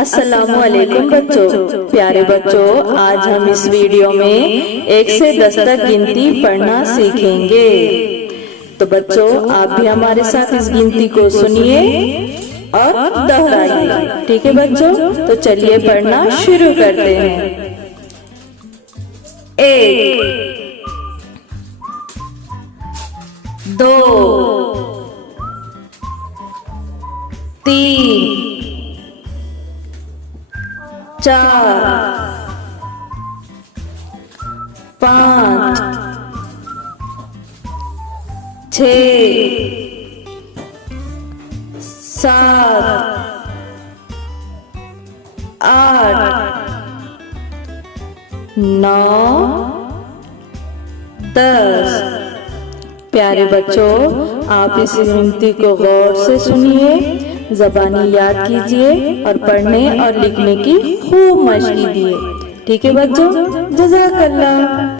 अस्सलामुअलैकुम बच्चों। प्यारे बच्चों, आज हम इस वीडियो में 1 से 10 तक गिनती पढ़ना सीखेंगे। तो बच्चों, आप भी हमारे साथ इस गिनती को सुनिए और दोहराइए। ठीक है बच्चों, तो चलिए पढ़ना शुरू करते हैं। 1 2 3 4 5 6 7 8 9 10। प्यारे बच्चों, आप इस गिनती को गौर से सुनिए, ज़बानी याद कीजिए और पढ़ने और लिखने की खूब मशक कीजिए। ठीक है बच्चों, जज़ाकल्लाह।